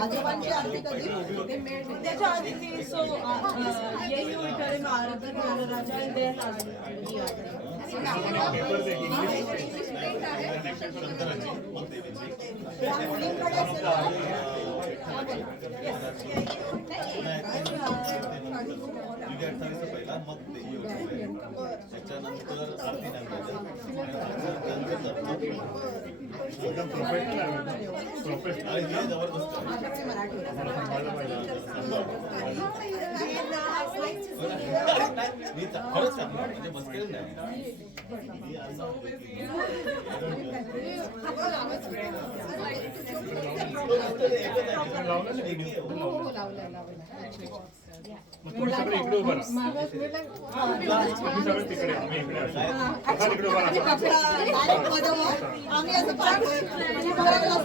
आजोबांची आरती कधी त्याच्या आधी ती सो येई विठ्ठल महाराज राजा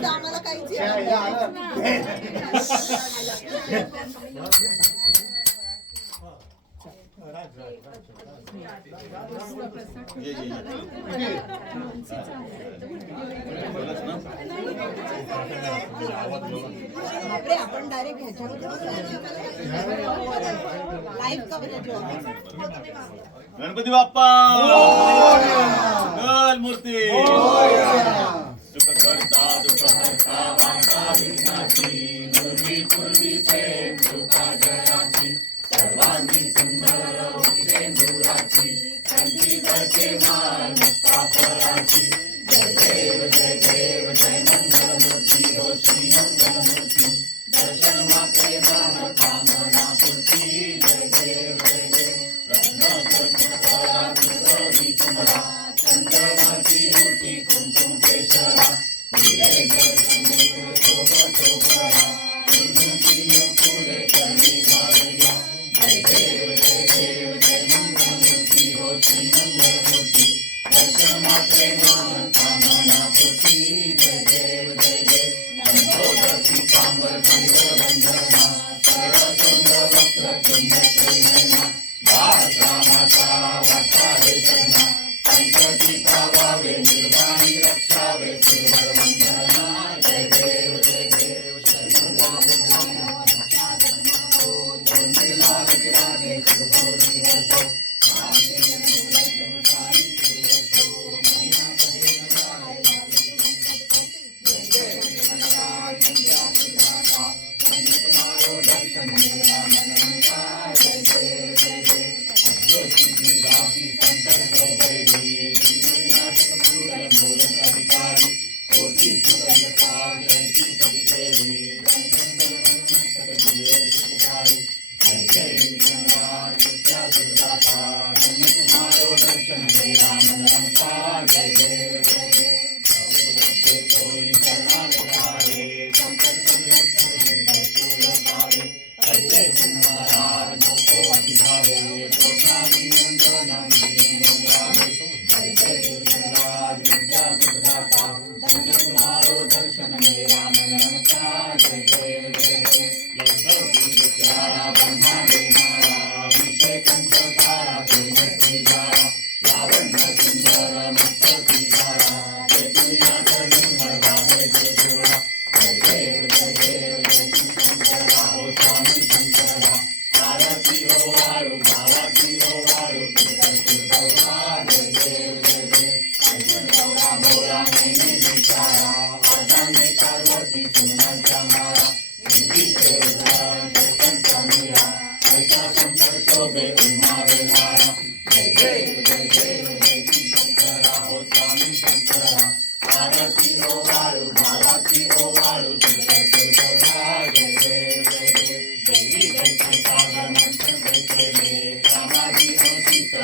आम्हाला काही आपण direct live coverage Ganpati Bappa मंगल मूर्ती सुख करता दुःख हरता वाचा विघ्नाची पूर्वी पूर्वी प्रेम सुखा जयाची सर्वांगी सुंदर उषेंदुराची कंठी गळते मान मुक्ता फळाची जय देव जय देव जय मंगल मूर्ती हो श्री मंगल मूर्ती दर्शन मात्रे मन कामना पूर्ती जय देव जय देव रत्नाकृष्ण फळाची गौरी कुमरा चंदनाची मूर्ती कुंकुम केशरा वीरेंद्र मुकुट शोभा शोभरा कुंकुम फुले करणी घालूया जय देव जय देव जय मंगल मूर्ती हो श्री मंगल मूर्ती दर्शन मात्रे मन कामना पूर्ती जय देव जय देव लंबोदरी कांबर परिवर वंदना सरसुंदर वक्र तुंड नयना रामाचा वाचा हे सजना संकटी पावावे निर्वाणी रक्षावे सुरवर वंदना जय देव जय देव जय मंगल मूर्ती लाल विराजे सुगौरी हरतो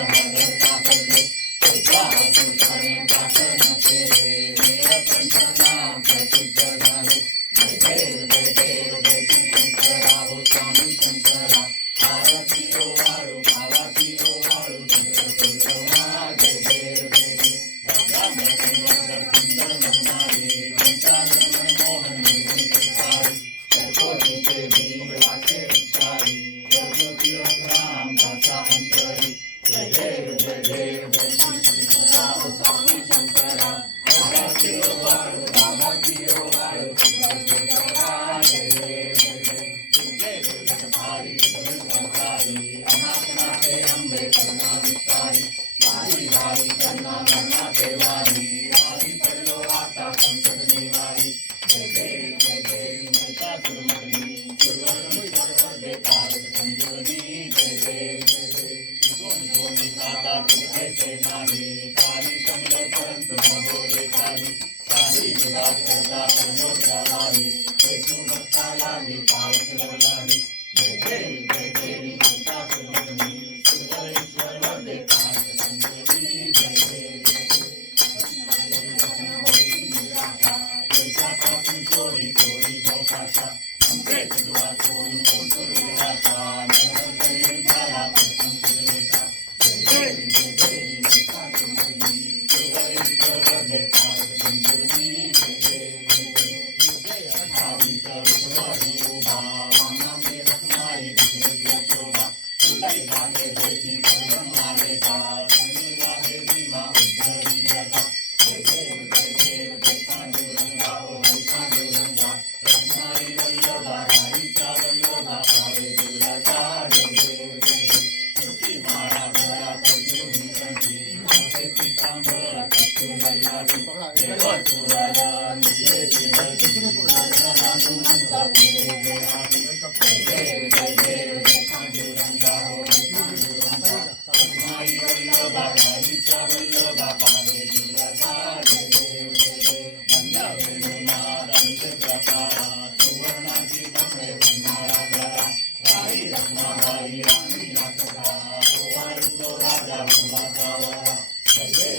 Thank you. देव जय देव जय श्री शंकरा स्वामी शंकरा अवघातीयो वाळू बाबाजीयो वाळू जय देव जय जगभारी संसारी अनाथनाथे अंबे करुणा विस्तारी वारी वारी करुणा वर्णा देवारी वारी पडलो आता संकट निवारी जय देव महिषासुरमर्दिनी सुरवरनी सर्वदे कारक संजीवनी जय देव गोनी काता तुझे से नाही काही शमल परंतु न बोले काही सारी विलास करता करो प्रवाही हेतु भक्ता लागी पावत लवलाही जय देव महिषासुरमर्दिनी सुरवरेश्वर वरदे कारक संजीवनी जय देव पैशापासून चोरी चोरी भोकाशा अंबे दुआतून कोणतो विलासा नरहरी झाला प्रथम फिरलेशा जय देव सुरवरेश्वर वरदे कारक संजीवनी जय देव अठावीस विश्वरी उभा मानांगे रखमाई विष्णू शोभा तुलाई गाते भेटी परम माले बा तुम्ही वाहे दिवा उद्धरी जगा जय देव जय पांडुरंगा ओ हरी पांडुरंगा रखमाई वल्लभा राईचा वल्लभा पावे दुर्गा जय देव तुझी माळा गळा पडून कंठी माथे पितांबर कच्चू लल्लाडी देवसुराला तुझे विनती हनुमंत फुले आदी जय देव जय पांडुरंगा ओ हरी पांडुरंगा रखमाई वल्लभा राईचा वल्लभा पावे दुर्गा जय देव वंदे प्रकारा सुवर्णाची कमळे वंदाळा गळा राई रखमाबाई राणी नाचका ओवाळतो राजा भुवाचा वळा जय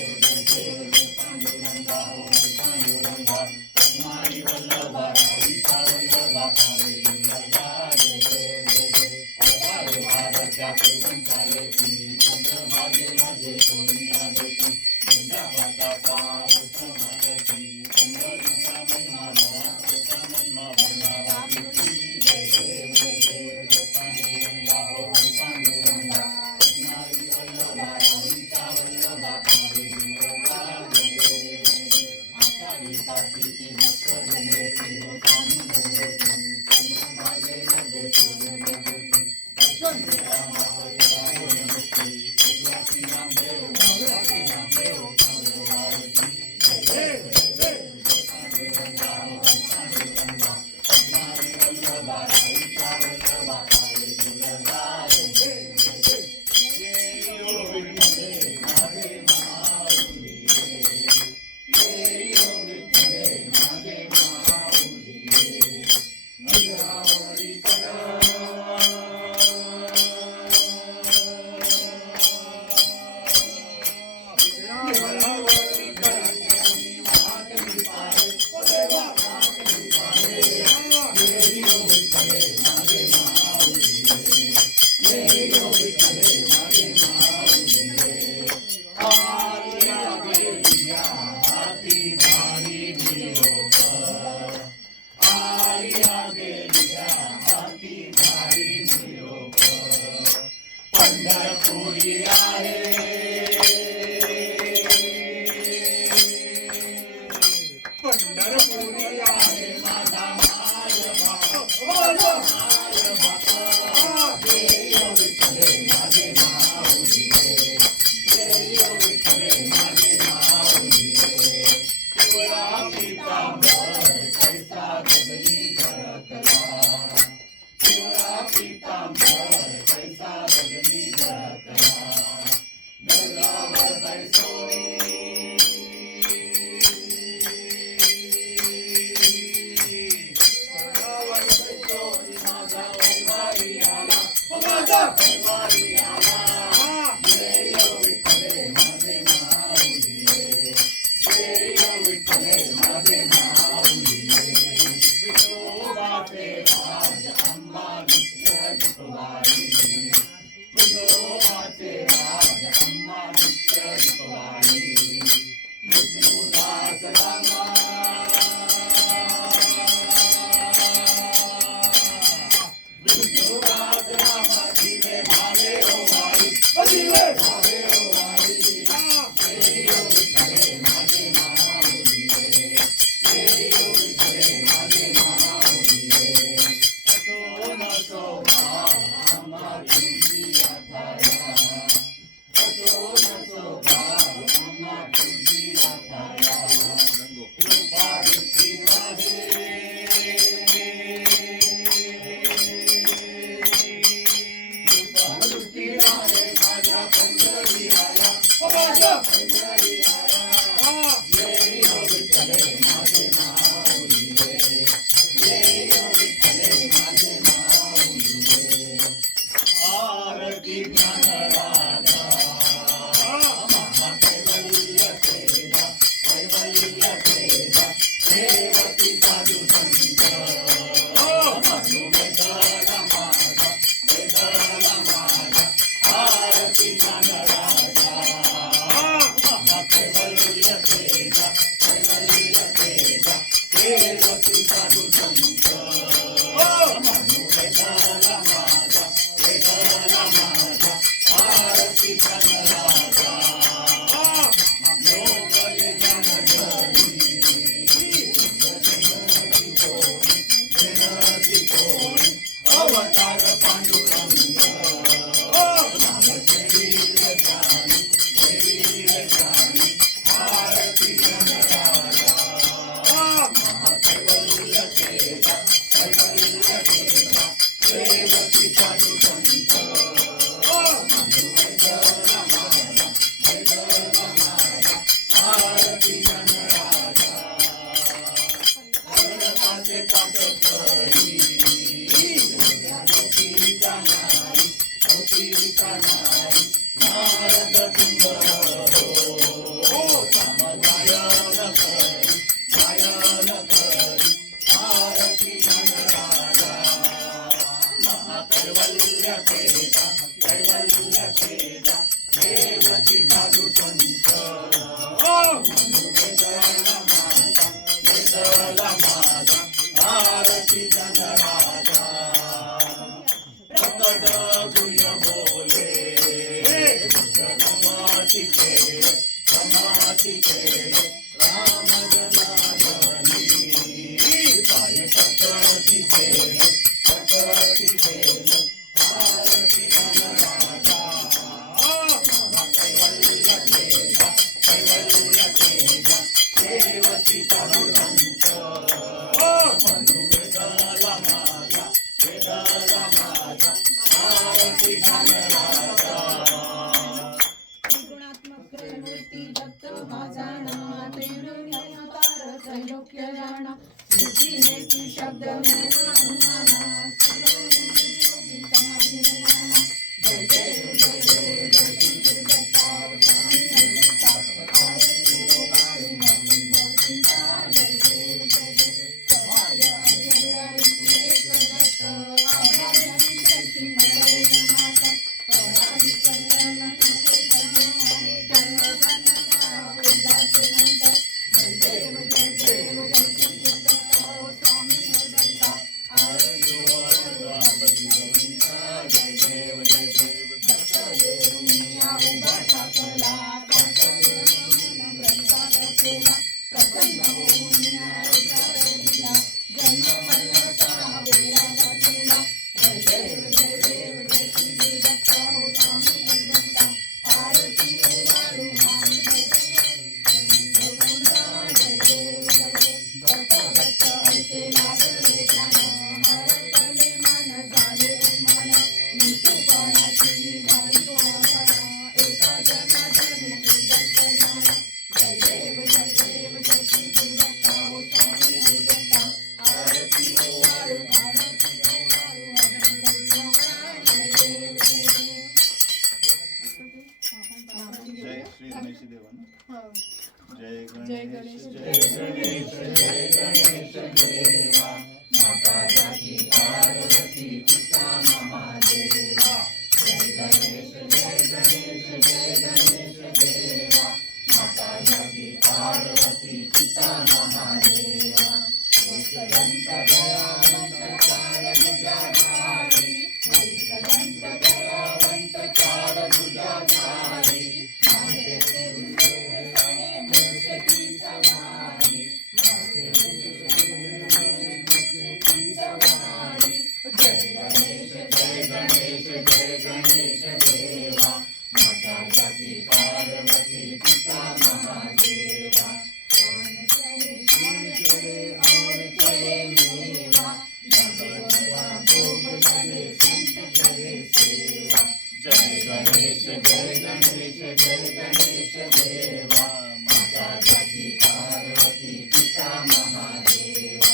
देव पांडुरंगा ओ हरी पांडुरंगा रखमाई वल्लभा राईचा वल्लभा पावे दुर्गा जय देव भारत्या पूर्वंचा येती चंद्रभागे मध्ये सोनिया देती चंद्रभागाचा उत्तमाची चंद्रयुक्ता महिमा नवाचा महिमा वर्णावाची जय देव पांडुरंगा हो हरी पांडुरंगा रखमाई वल्लभा राईचा वल्लभा पावे दुर्गा जय देव आषाढी कार्तिकी मकर जनेती हो स्वामी जनेती चंद्रभागे मध्ये सोनिया देती चंद्रा मावळ्या होय मुक्ती तुझ्याची नामदेव तुझ्याची नामदेव पांडुरंगाची जय देव पांडुरंगा हो हरी पांडुरंगा रखमाई वल्लभा राईचा वल्लभा पावे दुर्गा जय देव ये ओ विठ्ठले माझे माऊली ये ओ विठ्ठले माझे माऊली नजरावरी पडा आरती ज्ञानराजा महाकैवल्य तेजा कैवल्य तेजा देवती साधू संत वेदाला माझा आरती ज्ञानराजा महाकैवल्य तेजा कैवल्य तेजा देवती साधू संत वेदाला माझा वेदाला माझा आरती ज्ञानराजा योगले ज्ञानगरी विनती कोरी अवतार पांडुरंग आरती ज्ञानराजा महाकैवल्य तेजा कैवल्य तेजा देवती साधू संत आरती ज्ञानराजा कर्णकाचे पाठकरी गोपीचा नारी नारद तुंबर हो समगायन करी आरती ज्ञानराजा महाकैवल्य तेजा कैवल्य तेजा देवती साधू संत वेदाला माझा आरती ज्ञानराजा प्रकट गुह्य बोले समाती केले राम जनार्दनी पाय प्रकटी केले आरती ज्ञानराजा कैवल्य तेजा कैवल्य तेजा देवती साधू संत वेदाला माझा आरती ज्ञानराजा त्रिगुणात्मक त्रयमूर्ती दत्त माझा नामा त्रिगुणावतार त्रैलोक्य जाणा स्मृती नेती शब्द ज्ञाना अनुमाना योगी समाधी ज्ञाना जय देव जय देव जय श्री दत्ता स्वामी अद्वैता आरती ओवाळू मती भक्तीचा जय देव समाज अभ्यंतरी एक दत्त आभारी प्रति नरे नमाता परारी कल्याण तुझे कल्याणी जन्म जन्मता उल्लासे नंतर जय देव जय देव जय श्री दत्ता स्वामी अद्वैता आरती ओवाळू मती भक्तीचा जय देव दत्त देवनिया उभा ठाकला ग्रंथात केला प्रसन्न होऊन अवतार दिला जन्म मरणाचा वेळा गाठला जय देव जय श्री दत्ता हो स्वामी अद्वैता आरती ओवाळू आणि जय देव दत्त दत्त ऐसे लागले ज्ञान हरपले मन झाले उन्मान नितूपणाची झाली वाहना एका जनार्दनी दत्त ज्ञान जय देव जय श्री दत्ता हो स्वामी अद्वैता आरती ओवाळू जय देव जय श्री गणेश देवन जय गणेश जय गणेश देवा माता जाती पार्वती पिता महादेवा जय गणेश देवा माता जाती पार्वती पिता महादेवा एकदंत दयावंत चार भुजाधारी एकदंत दयावंत चार भुजाधारी मातेचे सणे मूर्छेची सवारी मूर्छेची सवारी जय गणेश देवा माता जाती पार्वती पिता महादेवा और चढ़े मेवा गणेश देवा माता जाती पार्वती पिता महादेवा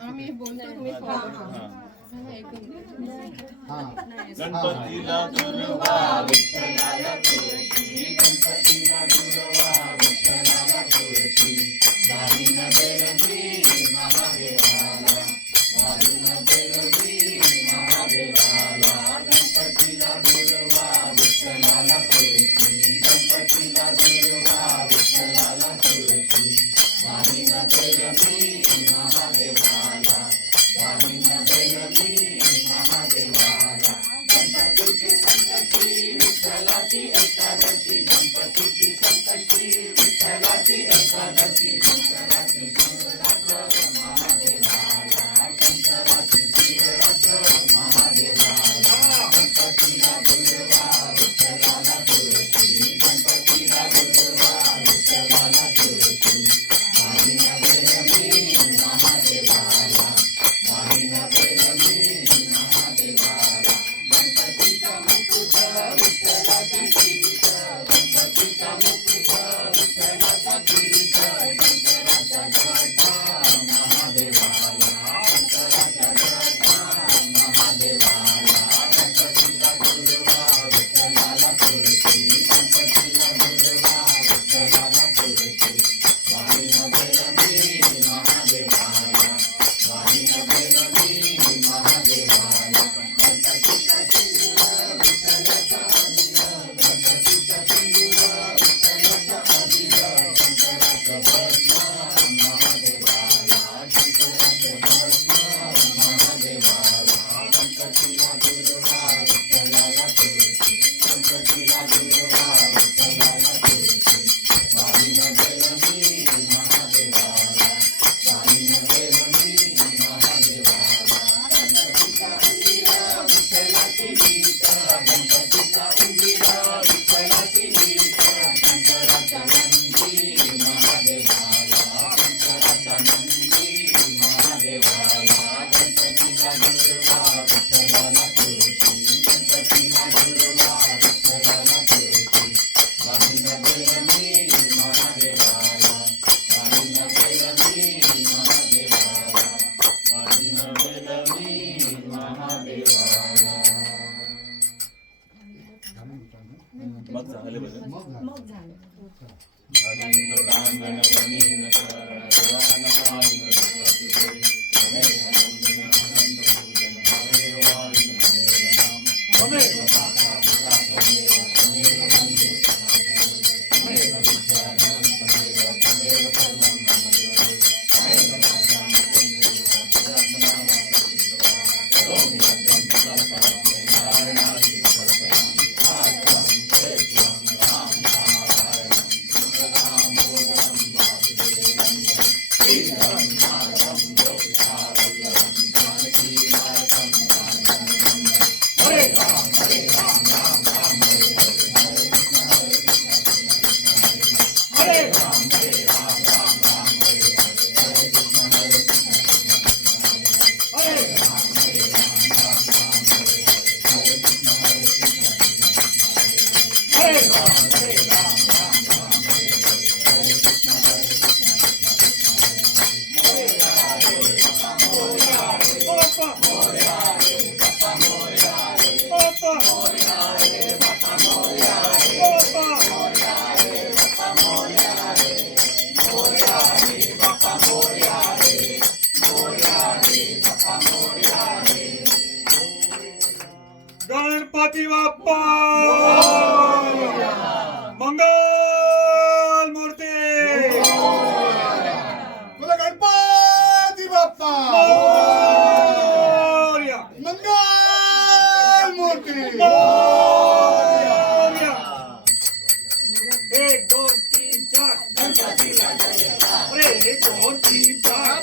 आम्ही बोलतो तुम्ही गणपतीला दुर्वा विठ्ठलाला तुळशी गणपतीला दुर्वा विठ्ठलाला तुळशी वारीन बेरजी महादेवाला वारीन बेरजी महादेवाला गणपतीला दुर्वा विठ्ठलाला तुळशी गणपतीला दुर्वा विठ्ठलाला तुळशी वारीन बेरजी महादेवाला वारीन बेरजी महादेवाला गणपतीची संकष्टी विठ्ठलाची एकादशी गणपतीची संकष्टी विठ्ठलाची एकादशी शंकराची शिवरात्र महादेवाला शंकराची शिवरात्र महादेवाला गणपतीला दुर्वा विठ्ठलाला तुळशी गणपतीला दुर्वा विठ्ठलाला तुळशी वारीन बेरजी महादेवाला वारीन बेरजी महादेवाला गणपतीचा मुकुट विठ्ठलाची किरीट गणपतीचा मुकुट विठ्ठलाचा किरीट शंकराचा गळा महादेवाला शंकराचा गळा महादेवाला गणपतीला दुर्वा विठ्ठलाला तुळशी गणपतीला दुर्वा विठ्ठलाला तुळशी वारीन बेरजी महादेवाला वारीन बेरजी महादेवाला गणपतीचा सिंदूर विठ्ठलाचा अधीर गणपतीचा सिंदूर विठ्ठलाचा अधीर शंकराचं भस्म महादेवाला शंकराचं भस्म महादेवाला गणपतीला दुर्वा विठ्ठलाला तुळशी गणपतीला दुर्वा विठ्ठलाला तुळशी वारीन बेरजी महादेवाला वारीन बेरजी महादेवाला गणपतीचा उंदीर विठ्ठलाची नीत गणपतीचा उंदीर विठ्ठलाची नीत शंकराचा नंदी महादेवाला शंकराचा नंदी महादेवाला गणपतीला दुर्वा विठ्ठलाला तुळशी गणपतीला दुर्वा विठ्ठलाला तुळशी वारीन बेरजी महादेवाला वारीन बेरजी महादेवाला वारीन बेरजी महादेवाला मग झाले बघा मग झालं Hare Ram, Hare Ram. Ganpati Bappa मंगल मूर्ती बोला गणपती बाप्पा मोरया. मंगल मूर्ती मोरया. 1 2 3 4 गणपतीला जयकार. अरे 1 2 3 4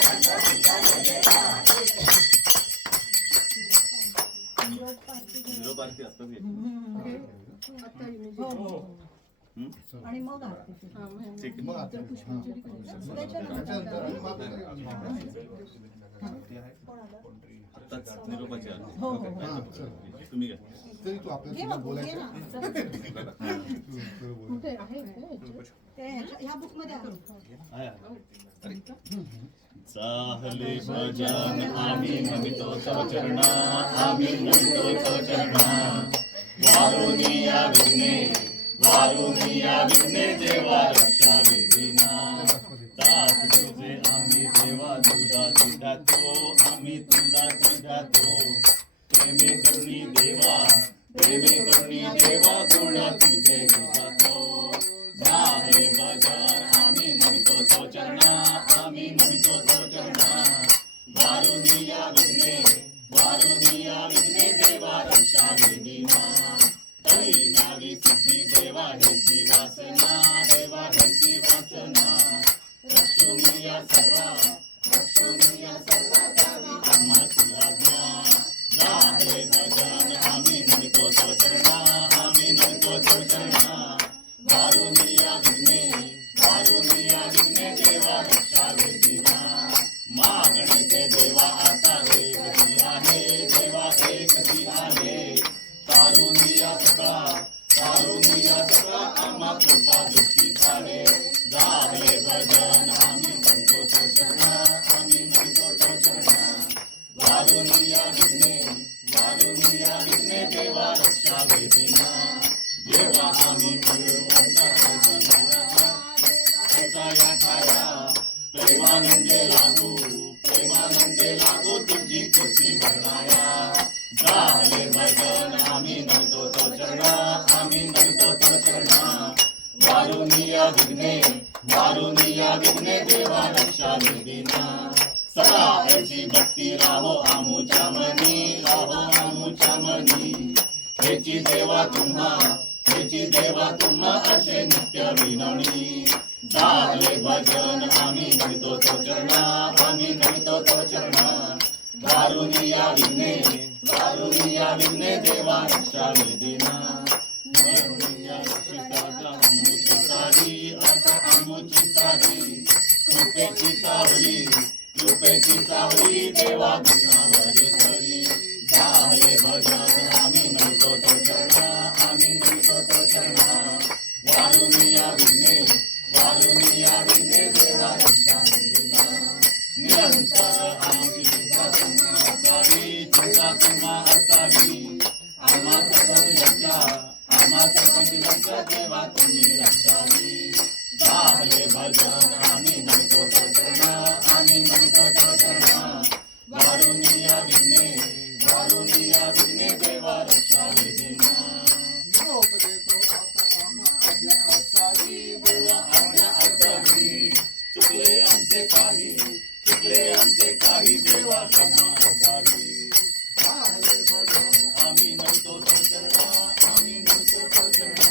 निरोप आरती असतं की? आणि मग आरती. ठीक मग आहे. आता त्याच्यानंतर आत्ताच निरोपाची आरती. हो, हो. हा, चल. तुम्ही घ्या. तरी तू आपल्या घे तुला मग, घे बोलायचं ना. बोल. ते ह्या बुक मध्ये आहे. चाहले भजन आम्ही नमितो तव चरणा आम्ही नमितो तव चरणा वारुनिया विघ्ने देवा रक्षा विधिना दास तुझे आम्ही देवा तुला तुझ्यातो आम्ही तुला तुझ्यातो प्रेमे करुणी देवा गुण तुझे तुझ्यातो चाहले भजन आम्ही नमितो तव चरणा आम्ही नमितो तव चरणा वारुनिया विघ्ने देवा रक्षा विधिना तरी नावी सिद्धी देवा ह्याची वासना रक्षुनिया सर्वा द्यावी आम्हाची आज्ञा झाले भजन आम्ही नमितो तव चरणा आम्ही नमितो तव चरणा वारुनिया विघ्ने देवा रक्षा विधिना मागणीचे देवा आता एकची आहे देवा एकची आहे कारुनिया सगळा आम्हा कृपा दृष्टी पाडे झाले भजन आम्ही नमितो तव चरणा आम्ही नमितो तव चरणा वारुनिया विघ्ने देवा रक्षा विधिना जेव्हा आम्ही मिळू प्रेमानंदे लागू तुझी तुझी वर्णाया झाले भजन आम्ही नमितो तव चरणा आम्ही नमितो तव चरणा वारुनिया विघ्ने देवा रक्षा विधिना सदा ऐसी भक्ती राहो आमुच्या मनी हेची देवा तुम्हा असे नित्य विनवणी झाले भजन आम्ही नमितो तव चरणा आम्ही नमितो तव चरणा वारुनिया विघ्ने देवा रक्षा विधिना वारुनिया रक्षिताचा आमुची सारी कृपेची सावली देवा गुणावरी तरी झाले भजन आम्ही नमितो तव चरणा आम्ही नमितो तव चरणा वारुनिया विघ्ने देवा रक्षा विधिना निरंतर आमची चिंता तुम्हा असावी आम्हा सर्वांची लज्जा देवा तुम्ही रक्षावी झाले भजन आम्ही नमितो तव चरणा आम्ही नमितो तव चरणा वारुनिया विघ्ने देवा रक्षा विधिना निरोप देतो आता आम्हा आज्ञा असावी देवा आज्ञा असावी चुकले आमचे काही देवा क्षमा असावी झाले भजन आम्ही नमितो तव चरणा आम्ही नमितो तव चरणा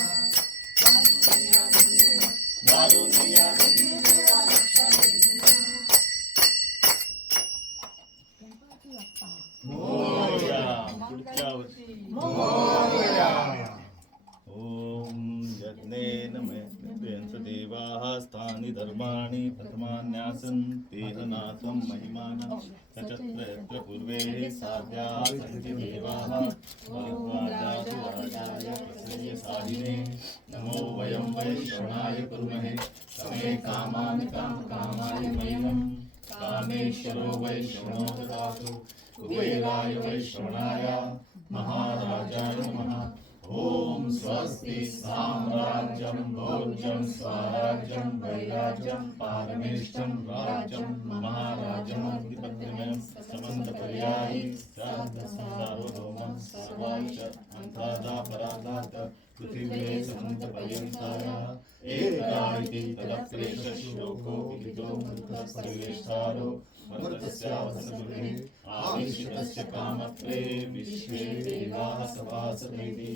वारुनिया विघ्ने देवा रक्षा विधिना मोरया. पुढच्या वर्षी ओम यज्ञेन मेत्रेंस देवाः स्थानि धर्माणि प्रथमान्यासन् तेह नाथं महिमानः सचत्र यत्र पूर्वे साध्याः सन्ति देवाः भगवान् महाराजाय प्रसन्नसादिने नमो वयं वैष्णवाय कुर्महे समे कामान् कामकामाय मह्यं कामेश्वरो वैष्णवो ददातु कुबेराय वैष्णवाय महाराजाय नमः ओम स्वस्ति साम्राज्यं भोज्यं स्वराज्यं वैराज्यं पारमेष्ठं राज्यं महाराजमधिपत्यं समन्तपर्यायी सार्वभौमं सर्वाच्च अन्तादापराधात् पृथिव्ये समन्तपर्यन्ताय एकाइति तदप्रेषश्लोको विदितो मृतस्सर्वेष्ठारो मर्तस्यावसनगृहे आविष्टस्य कामत्रे विश्वे देवाः सभासदेति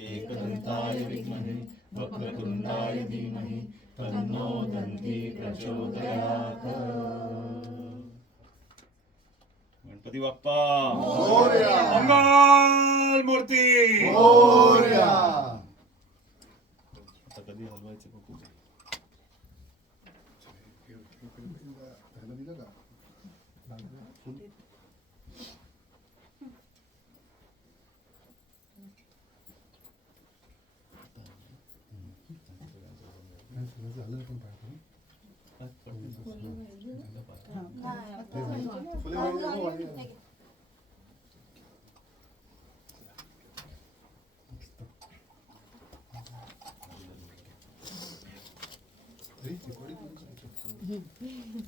एकदन्ताय विद्महे वक्रतुण्डाय धीमहि तन्नो दन्ती प्रचोदयात् गणपती बाप्पा मोरया. मंगल मूर्ती मोरया. आता कधी हलवायचे बघू ह्याला दिलं का? नाही, सगळं झालं पण पाहिजे ना. फुले वाळली नको वाळली. अरे, ती कोणी कोणी